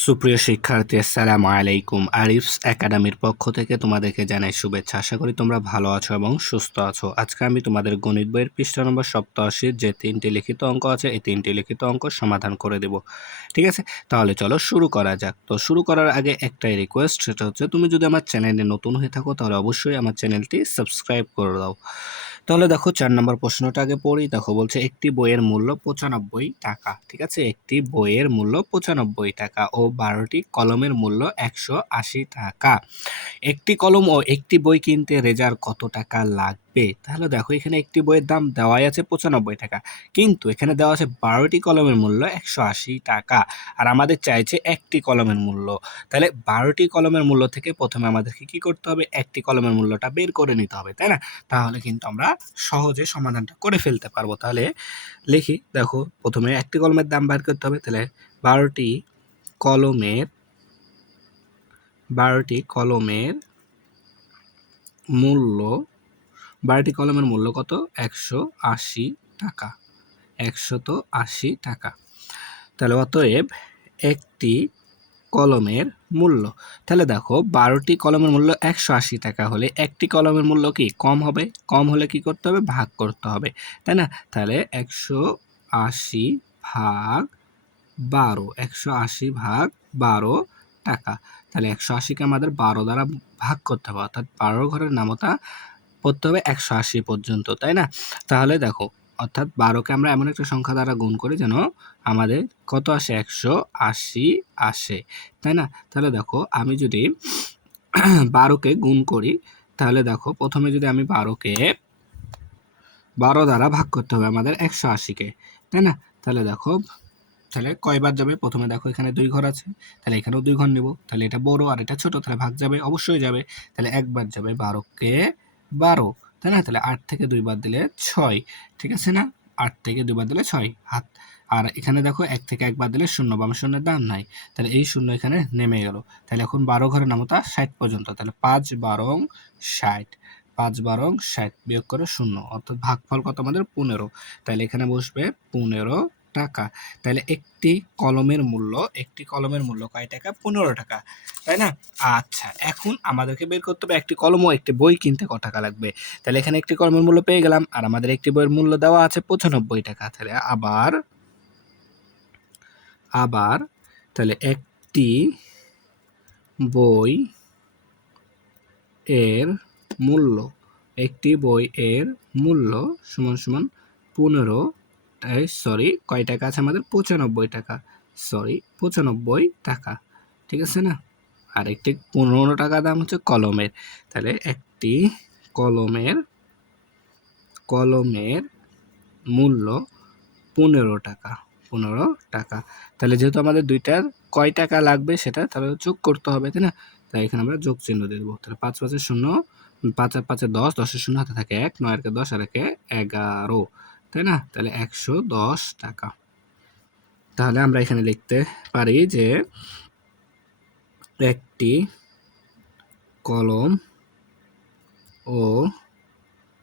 সুপ্রিয় শিক্ষার্থী, আসসালামু আলাইকুম। আরিফস একাডেমির পক্ষ থেকে তোমাদেরকে জানাই শুভেচ্ছা। আশা করি তোমরা ভালো আছো এবং সুস্থ আছো। আজকে আমি তোমাদের গণিত বইয়ের পৃষ্ঠা নম্বর 87 যে 3টি লিখিত অঙ্ক আছে, এই 3টি লিখিত অঙ্ক সমাধান করে দেব। ঠিক আছে, তাহলে চলো শুরু করা যাক। তো শুরু করার আগে একটাই রিকোয়েস্ট, সেটা হচ্ছে তুমি যদি আমার চ্যানেলে নতুন হয়ে থাকো তাহলে অবশ্যই আমার চ্যানেলটি সাবস্ক্রাইব করে দাও। তাহলে দেখো 4 নম্বর প্রশ্নটা আগে পড়ি। দেখো বলছে একটি বইয়ের মূল্য 95 টাকা। ঠিক আছে, একটি বইয়ের মূল্য 95 টাকা ও 12টি কলমের মূল্য 180 টাকা। একটি কলম ও একটি বই কিনতে রেজার কত টাকা লাগবে? তাহলে দেখো এখানে একটি বইয়ের দাম দেওয়াই আছে 95 টাকা, কিন্তু এখানে দেওয়া আছে 12টি কলমের মূল্য 180 টাকা, আর আমাদের চাইছে একটি কলমের মূল্য। তাহলে 12টি কলমের মূল্য থেকে প্রথমে আমাদেরকে কি করতে হবে? একটি কলমের মূল্যটা বের করে নিতে হবে, তাই না? তাহলে কিন্তু আমরা সহজে সমাধানটা করে ফেলতে পারবো। তাহলে লিখি, দেখো প্রথমে একটি কলমের দাম বের করতে হবে। তাহলে 12টি কলমের 12টি কলমের মূল্য 12টি কলমের মূল্য কত? 180 টাকা। 180 টাকা। তাহলে অতএব একটি কলমের মূল্য, তাহলে দেখো 12টি কলমের মূল্য 180 টাকা হলে একটি কলমের মূল্য কি কম হবে? কম হলে কি করতে হবে? ভাগ করতে হবে, তাই না? তাহলে 180 ভাগ 12, 180 ভাগ 12 টাকা। তাহলে 180কে আমাদের 12 দ্বারা ভাগ করতে হবে, অর্থাৎ 12 ঘরের নামতা পড়তে হবে 180 পর্যন্ত, তাই না? তাহলে দেখো, অর্থাৎ 12কে আমরা এমন একটা সংখ্যা দ্বারা গুণ করি যেন আমাদের কত আসে? 180 আসে, তাই না? তাহলে দেখো আমি যদি 12কে গুণ করি, তাহলে দেখো প্রথমে যদি আমি 12কে 12 দ্বারা ভাগ করতে হবে আমাদের 180কে, তাই না? তাহলে দেখো, তাহলে কয়বার যাবে? প্রথমে দেখো এখানে 2 ঘর আছে, তাহলে এখানেও 2 ঘর নেব। তাহলে এটা বড় আর এটা ছোট, তাহলে ভাগ যাবে, অবশ্যই যাবে। তাহলে একবার যাবে 12কে 12, তাই না? তাহলে 8 থেকে 2 বার দিলে 6, ঠিক আছে না? 8 থেকে 2 বার দিলে 6 হাত। আর এখানে দেখো 1 থেকে 1 বার দিলে 0, বামে শূন্যের দাম নাই, তাহলে এই 0 এখানে নেমে গেল। তাহলে এখন 12 ঘরের নামতা 60 পর্যন্ত, তাহলে 5 12 60, 5 12 60 বিয়োগ করে 0, অর্থাৎ ভাগফল কত আমাদের? 15। তাহলে এখানে বসবে 15 টাকা। তাহলে একটি কলমের মূল্য কয় টাকা? 15 টাকা, তাই না? আচ্ছা, এখন আমাদেরকে বের করতে হবে একটি কলম ও একটি বই কিনতে কত টাকা লাগবে। তাহলে এখানে একটি কলমের মূল্য পেয়ে গেলাম, আর আমাদের একটি বইয়ের মূল্য দেওয়া আছে 95 টাকা। তাহলে আবার আবার তাহলে একটি বই এর মূল্য একটি বই এর মূল্য সমান সমান 15, সরি কয় টাকা আছে আমাদের? 95 টাকা, সরি 95 টাকা, ঠিক আছে না? আর একটি 15 টাকা দাম হচ্ছে কলমের। তাহলে একটি কলমের কলমের মূল্য 15 টাকা, 15 টাকা। তাহলে যেহেতু আমাদের দুইটার কয় টাকা লাগবে সেটা তাহলে যোগ করতে হবে, তাই না? তাই এখানে আমরা যোগ চিহ্ন দিয়ে দেবো। তাহলে 5 5 0, 5 আর 5 10, 10 0 হাতে থাকে 1, 9 আর 10 আর 1 11, তাই না? তাহলে 110 টাকা। তাহলে আমরা এখানে লিখতে পারি যে একটি কলম ও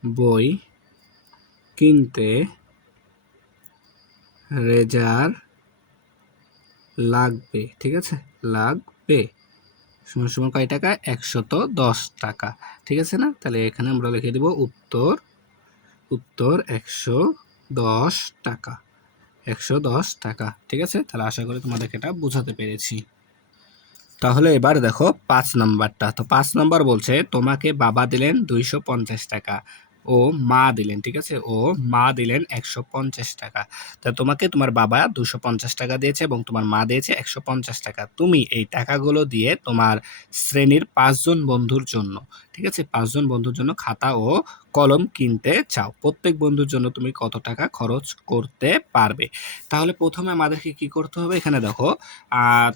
বই কিনতে রেজার লাগবে, ঠিক আছে? লাগবে সমান সমান কয় টাকা? 110 টাকা, ঠিক আছে না? তাহলে এখানে আমরা লিখে দিব উত্তর 110 টাকা, 110 টাকা, ঠিক আছে? তাহলে আশা করি তোমাদেরকে এটা বোঝাতে পেরেছি। তাহলে এবার দেখো 5 নাম্বারটা। তো 5 নাম্বার বলছে তোমাকে বাবা দিলেন 250 টাকা ও মা দিলেন, ঠিক আছে? ও মা দিলেন 150 টাকা। তা তোমাকে তোমার বাবা 250 টাকা দিয়েছে এবং তোমার মা দিয়েছে 150 টাকা। তুমি এই টাকাগুলো দিয়ে তোমার শ্রেণীর 5 জন বন্ধুর জন্য, ঠিক আছে, 5 জন বন্ধুর জন্য খাতা ও কলম কিনতে চাও। প্রত্যেক বন্ধুর জন্য তুমি কত টাকা খরচ করতে পারবে? তাহলে প্রথমে আমাদেরকে কি করতে হবে? এখানে দেখো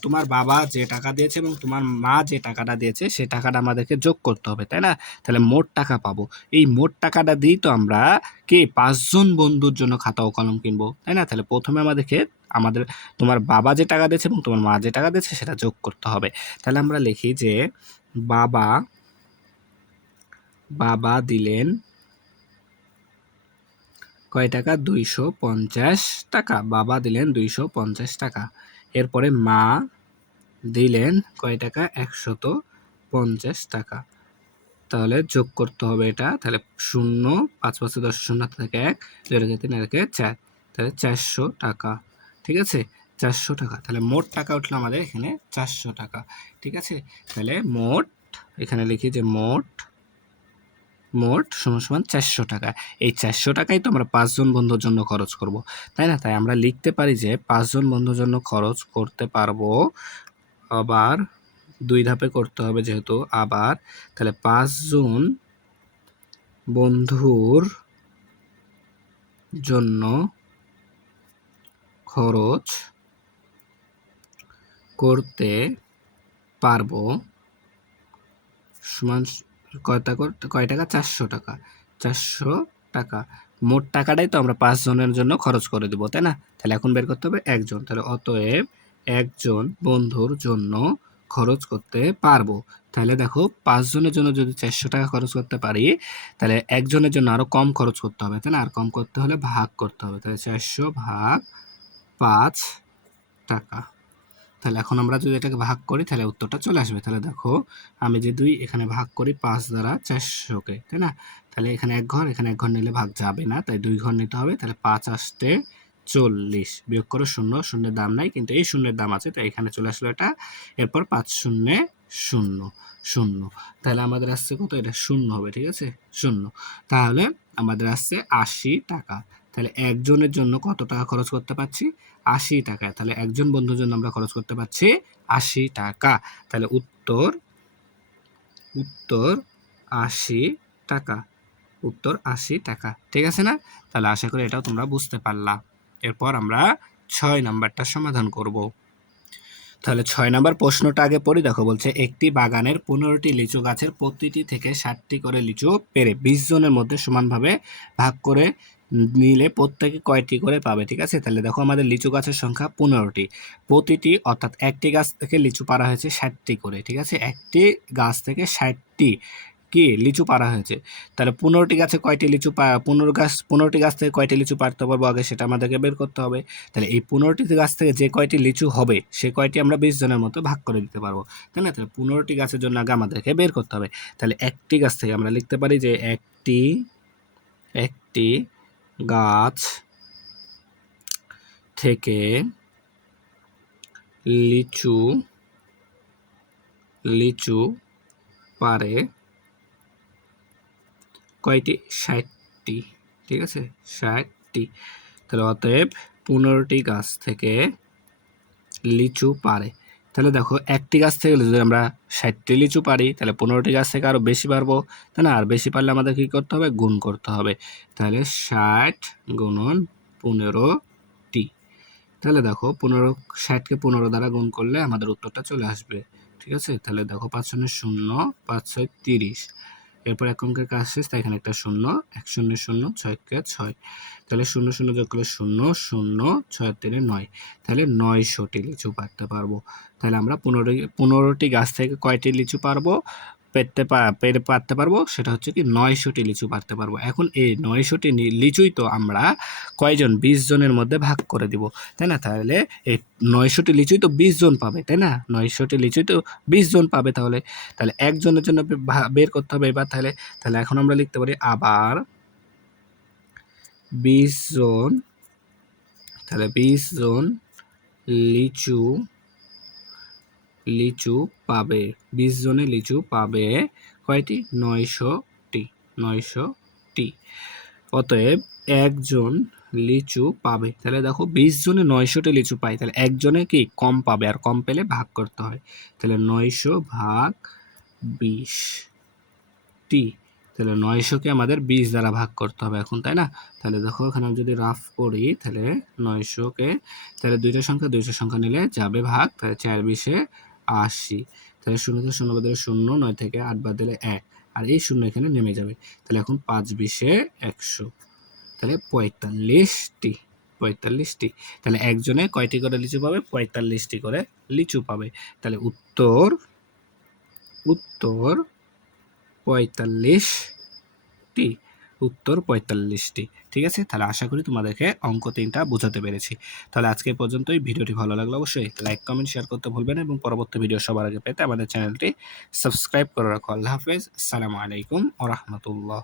তোমার বাবা যে টাকা দিয়েছে এবং তোমার মা যে টাকাটা দিয়েছে সে টাকাটা আমাদেরকে যোগ করতে হবে, তাই না? তাহলে মোট টাকা পাবো। এই মোট টাকাটা দিয়েই তো আমরা কি 5 জন বন্ধুর জন্য খাতা ও কলম কিনবো, তাই না? তাহলে প্রথমে আমাদের তোমার বাবা যে টাকা দিয়েছে এবং তোমার মা যে টাকা দিয়েছে সেটা যোগ করতে হবে। তাহলে আমরা লিখি যে বাবা বাবা দিলেন কয় টাকা? 250 টাকা। বাবা দিলেন 250 টাকা। এরপরে মা দিলেন কয় টাকা? 150 টাকা। তাহলে যোগ করতে হবে এটা। তাহলে 0, 5 5 10 শূন্য থেকে 1, 2 রেখে 3 রেখে 4, তাহলে 400 টাকা। ঠিক আছে, 400 টাকা। তাহলে মোট টাকা উঠলো আমাদের এখানে 400 টাকা। ঠিক আছে, তাহলে মোট, এখানে লিখি যে মোট সমান সমান 400 টাকা। এই 400 টাকাই তো আমরা 5 জন বন্ধুর জন্য খরচ করব, তাই না? তাই আমরা লিখতে পারি যে 5 জন বন্ধুর জন্য খরচ করতে পারবো। আবার 2 ধাপে করতে হবে যেহেতু, আবার তাহলে 5 জন বন্ধুর জন্য খরচ করতে পারবো সমান কয় টাকা? 400 টাকা। 400 টাকা। মোট টাকাটাই তো আমরা 5 জনের জন্য খরচ করে দিব, তাই না? তাহলে এখন বের করতে হবে একজন। তাহলে অতএব একজন বন্ধুর জন্য খরচ করতে পারবো। তাহলে দেখো 5 জনের জন্য যদি 400 টাকা খরচ করতে পারি, তাহলে একজনের জন্য আরো কম খরচ করতে হবে, তাই না? আর কম করতে হলে ভাগ করতে হবে। তাহলে 400 ভাগ 5 টাকা। তাহলে এখন আমরা যদি এটাকে ভাগ করি তাহলে উত্তরটা চলে আসবে। তাহলে দেখো আমি যে 2 এখানে ভাগ করি 5 দ্বারা 400-কে, তাই না? তাহলে এখানে 1 ঘর, এখানে 1 ঘর নিলে ভাগ যাবে না, তাই 2 ঘর নিতে হবে। তাহলে 5 আসতে 40, বিয়োগ করো 0, শূন্যের দাম নাই কিন্তু এই শূন্যের দাম আছে, তাই এখানে চলে আসলো এটা। এরপর 5 শূন্যে 0, 0। তাহলে আমাদের আসছে কত? এটা 0 হবে, ঠিক আছে, 0। তাহলে আমাদের আসছে 80 টাকা। তাহলে একজনের জন্য কত টাকা খরচ করতে পারছি? 80 টাকা। তাহলে একজন বন্ধুর জন্য আমরা খরচ করতে পারছি 80 টাকা। তাহলে উত্তর 80 টাকা। উত্তর 80 টাকা। ঠিক আছে না? তাহলে আশা করি এটাও তোমরা বুঝতে পারলা। এরপর আমরা 6 নাম্বারটা সমাধান করব। তাহলে 6 নাম্বার প্রশ্নটা আগে পড়ি। দেখো বলছে একটি বাগানের 15টি লিচু গাছের প্রতিটি থেকে 60টি করে লিচু পেড়ে 20 জনের মধ্যে সমানভাবে ভাগ করে নিলে প্রত্যেকে কয়টি করে পাবে? ঠিক আছে, তাহলে দেখো আমাদের লিচু গাছের সংখ্যা 15টি। প্রতিটি অর্থাৎ একটি গাছ থেকে লিচু পাড়া হয়েছে 60টি করে। ঠিক আছে, একটি গাছ থেকে 60টি কি লিচু পাড়া হয়েছে। তাহলে 15টি গাছে কয়টি লিচু 15টি গাছ থেকে কয়টি লিচু পাড়তে পারবো আগে সেটা আমাদেরকে বের করতে হবে। তাহলে এই 15টি গাছ থেকে যে কয়টি লিচু হবে সে কয়টি আমরা 20 জনের মতো ভাগ করে দিতে পারবো, তাই না? তাহলে 15টি গাছের জন্য আগে আমাদেরকে বের করতে হবে। তাহলে একটি গাছ থেকে আমরা লিখতে পারি যে একটি গাছ থেকে লিচু পারে কয়টি? 60টি। ঠিক আছে, 60টি। তাহলে অতএব 15টি গাছ থেকে লিচু পারে। তাহলে দেখো একটি গাছ থেকে যদি আমরা 60টি লিচু পারি তাহলে 15টি গাছ থেকে আরও বেশি পারবো, তাই না? আর বেশি পারলে আমাদের কী করতে হবে? গুণ করতে হবে। তাহলে 60 গুণন 15টি। তাহলে দেখো 60কে 15 দ্বারা গুণ করলে আমাদের উত্তরটা চলে আসবে। ঠিক আছে, তাহলে দেখো 5 শূন্য 0, 5 6 30। এরপর এক অঙ্কের কাজ শেষ, তাই এখানে একটা 0, 1 শূন্য 0, 6কে 6। তাহলে 0 0 যোগ করলে 0 0, 6 3 9। তাহলে 900টি লিচু পারতে পারবো। তাহলে আমরা 15টি গাছ থেকে কয়টি লিচু পারবো? পারতে পারবো সেটা হচ্ছে কি 900টি লিচু পারতে পারবো। এখন এই 900টি লিচুই তো আমরা কয়জন? 20 জনের মধ্যে ভাগ করে দিব, তাই না? তাহলে এই 900টি লিচুই তো 20 জন পাবে, তাই না? 900টি লিচুই তো 20 জন পাবে। তাহলে একজনের জন্য বের করতে হবে এবার। তাহলে এখন আমরা লিখতে পারি আবার 20 জন। তাহলে 20 জন লিচু পাবে। 20 জনে লিচু পাবে কয়টি? 900টি। 900টি। অতএব একজন লিচু পাবে। তাহলে দেখো 20 জনে 900টি লিচু পায়, তাহলে একজনে কি কম পাবে, আর কম পেলে ভাগ করতে হয়। তাহলে 900 ভাগ 20টি। তাহলে 900কে আমাদের 20 দ্বারা ভাগ করতে হবে এখন, তাই না? তাহলে দেখো এখানে আমি যদি রাফ করি তাহলে 900কে, তাহলে দুইটা সংখ্যা নিলে যাবে ভাগ, তাহলে 4 20 80। তাহলে 0 থেকে 0 বাদ দিলে 0, 9 থেকে 8 বাদ দিলে 1, আর এই 0 এখানে নেমে যাবে। তাহলে এখন 5 20 100। তাহলে 45টি। তাহলে একজনে কয়টি করে লিচু পাবে? 45টি করে লিচু পাবে। তাহলে উত্তর 45টি। উত্তর 45টি। ঠিক আছে? তাহলে আশা করি তোমাদেরকে অঙ্ক 3টা বোঝাতে পেরেছি। তাহলে আজকে এ পর্যন্তই। ভিডিওটি ভালো লাগলে অবশ্যই লাইক, কমেন্ট, শেয়ার করতে ভুলবেন এবং পরবর্তী ভিডিও সবার আগে পেতে আমাদের চ্যানেলটি সাবস্ক্রাইব করে রাখো। আল্লাহ হাফেজ। আসসালামু আলাইকুম ওয়া রাহমাতুল্লাহ।